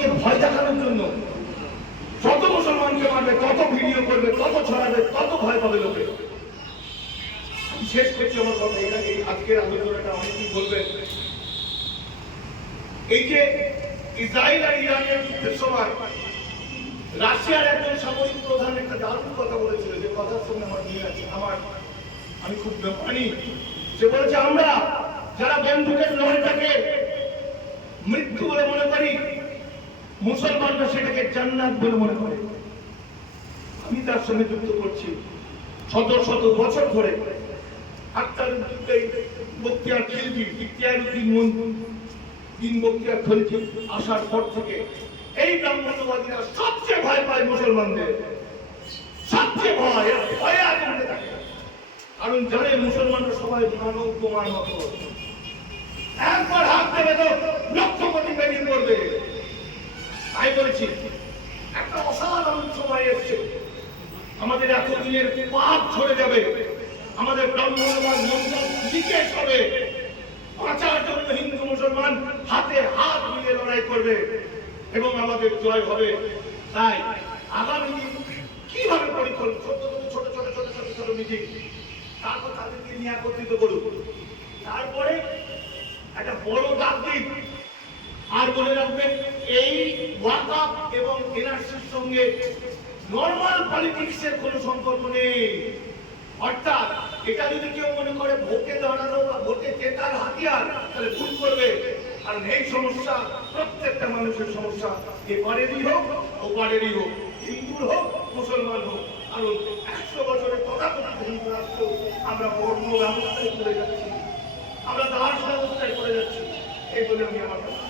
মানুষকে ভয় দেখানোর জন্য যত মুসলমানকে মারবে, তত ভিডিও করবে, তত ছড়াবে, তত ভয় পাবে লোকে। শেষ করছি আমার কথা। এই আজকের আলোচনাটা অনেকেই বলবেন, এই যে ইসরায়েল আর ইরানের যুদ্ধের সময় রাশিয়ার একজন সামরিক প্রধান একটা দারুণ কথা বলেছিল, যে কথার সঙ্গে আমার মিল আছে। আমি খুব মানি। সে বলেছে, আমরা যারা বন্দুকের লড়াইটাকে মৃত্যু বলে মনে করি, মুসলমানরা সেটাকে জান্নাত বলে মনে করে। আমি তার সঙ্গে যুক্ত করছি। শত শত বছর ধরে আক্তার বখতিয়ার খিলজি, ইখতিয়ারউদ্দিন বখতিয়ার খিলজি আসার পর থেকে এই ব্রাহ্মণ্যবাদীরা সবচেয়ে ভয় পায় মুসলমানদের, সবচেয়ে ভয়ে আতঙ্কে থাকে। কারণ জানে মুসলমানরা সবাই মানব তোমার মতো, একবার হাত দেবে তো লক্ষ কোটি বেরিয়ে পড়বে। তাই বলেছি, একটা অসাধারণ সময় এসছে। আমাদের এতদিনের পাপ ঝরে যাবে, আমাদের ব্রাহ্মণবাদ মন্ত্র বিশেষ হবে। বাঁচার জন্য হিন্দু মুসলমান হাতে হাত মিলিয়ে লড়াই করবে এবং আমাদের জয় হবে। তাই আগামী দিন কিভাবে পরিকল্পনা, ছোট ছোট ছোট ছোট ছোট মিটিং, তারপর তাদেরকে নিয়ে একত্রিত করুন। তারপরে একটা বড় ডাক দিন। আর বলে রাখবেন, এই ওয়াকআপ এবং এনআরসির সঙ্গে নরমাল পলিটিক্সের কোনো সম্পর্ক নেই। অর্থাৎ এটা যদি কেউ মনে করে ভোটে দাঁড়ানো বা ভোটে জেতার হাতিয়ার, তাহলে ভুল করবে। কারণ এই সমস্যা প্রত্যেকটা মানুষের সমস্যা, এ পারেরই হোক ও পারেরই হোক, হিন্দুর হোক মুসলমান হোক। কারণ 100 বছরের তথাকথিত হিন্দু রাষ্ট্র আমরা বর্ণ ব্যবস্থায় করে যাচ্ছি, আমরা দাস ব্যবস্থায় করে যাচ্ছি। এই বলে আমি আমার কথা